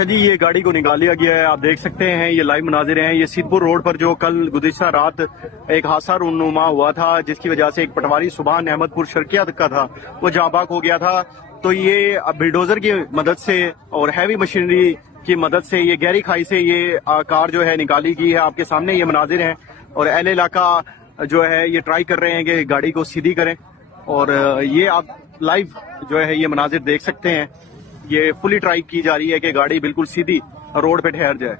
अच्छा जी, ये गाड़ी को निकाल लिया गया है। आप देख सकते हैं ये लाइव मनाजिर हैं। ये सिद्धपुर रोड पर जो कल गुज़िश्ता रात एक हादसा रूनुमा हुआ था, जिसकी वजह से एक पटवारी सुभान अहमदपुर शर्किया का था, वो जहाँ बाक हो गया था। तो ये अब बिल्डोजर की मदद से और हैवी मशीनरी की मदद से ये गहरी खाई से ये कार जो है निकाली गई है। आपके सामने ये मनाजिर हैं और अहले इलाका जो है ये ट्राई कर रहे हैं कि गाड़ी को सीधी करें। और ये आप लाइव जो है ये मनाजिर देख सकते हैं। ये फुली ट्राई की जा रही है कि गाड़ी बिल्कुल सीधी रोड पे ठहर जाए।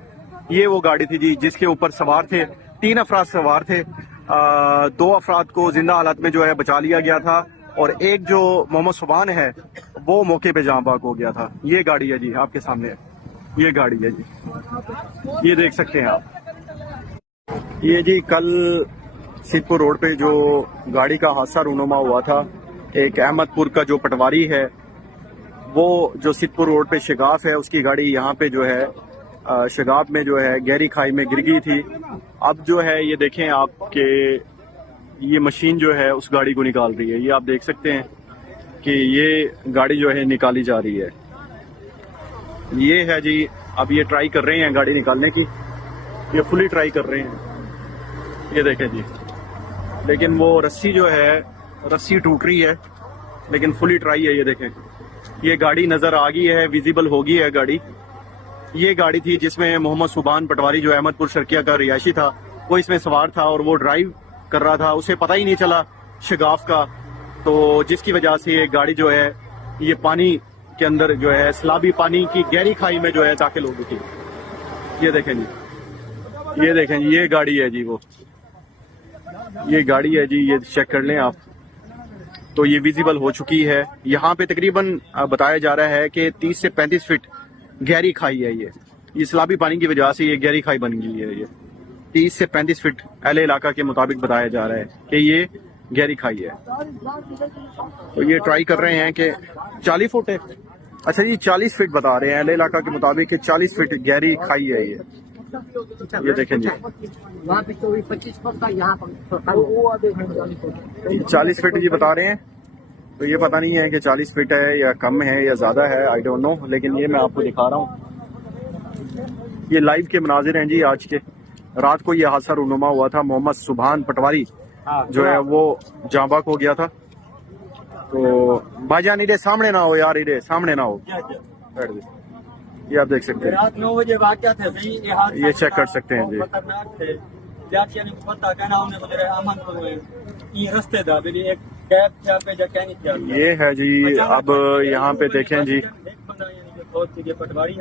ये वो गाड़ी थी जी जिसके ऊपर सवार थे 3 अफराद सवार थे। 2 अफराद को जिंदा हालत में जो है बचा लिया गया था और एक जो मोहम्मद सुभान है वो मौके पे जाँ बाक हो गया था। ये गाड़ी है जी आपके सामने, ये गाड़ी है जी, ये देख सकते हैं आप। ये जी कल सिद्धपुर रोड पे जो गाड़ी का हादसा रूनुमा हुआ था, एक अहमदपुर का जो पटवारी है वो जो सिद्धपुर रोड पे शगाफ है उसकी गाड़ी यहाँ पे जो है शगाफ में जो है गहरी खाई में गिर गई थी। अब जो है ये देखें आप कि ये मशीन जो है उस गाड़ी को निकाल रही है। ये आप देख सकते हैं कि ये गाड़ी जो है निकाली जा रही है। ये है जी, अब ये ट्राई कर रहे हैं गाड़ी निकालने की, ये फुली ट्राई कर रहे हैं। ये देखें जी, लेकिन वो रस्सी जो है रस्सी टूट रही है, लेकिन फुली ट्राई है। ये देखें, ये गाड़ी नजर आ गई है, विजिबल हो गई है गाड़ी। ये गाड़ी थी जिसमें मोहम्मद सुभान पटवारी जो अहमदपुर शर्किया का रिहायशी था वो इसमें सवार था और वो ड्राइव कर रहा था। उसे पता ही नहीं चला शगाफ का, तो जिसकी वजह से ये गाड़ी जो है ये पानी के अंदर जो है सैलाबी पानी की गहरी खाई में जो है दाखिल हो गई थी। ये देखें जी, ये देखें जी, ये गाड़ी है जी, वो ये गाड़ी है जी, ये चेक कर लें आप। तो ये विजिबल हो चुकी है। यहाँ पे तकरीबन बताया जा रहा है कि 30 से 35 फीट गहरी खाई है। ये सैलाबी पानी की वजह से ये गहरी खाई बन गई है। ये 30 से 35 फीट अहले इलाका के मुताबिक बताया जा रहा है कि ये गहरी खाई है। तो ये ट्राई कर रहे हैं कि 40 फुट है। अच्छा जी, 40 फीट बता रहे हैं अहले इलाका के मुताबिक कि 40 फीट गहरी खाई है। ये देखें जी, 40 फीट जी बता रहे हैं। तो ये पता नहीं है कि 40 फीट है या कम है या ज्यादा है, आई डोंट नो, लेकिन ये मैं आपको दिखा रहा हूँ। ये लाइव के मनाजिर हैं जी आज के। रात को ये हादसा रूनुमा हुआ था। मोहम्मद सुभान पटवारी जो है वो जाँ बाक हो गया था। तो भाईजान इधर सामने ना हो यार, इधर सामने ना हो। ये आप देख सकते हैं, रात 9 बजे वाक़या थे। ये चेक कर सकते हैं जी। खतरनाक थे। पता कहना उन्हें अमन ये रस्ते था एक कैब क्या पे जाके नहीं। ये है जी, अब यहाँ पे देखें जी, पटवारी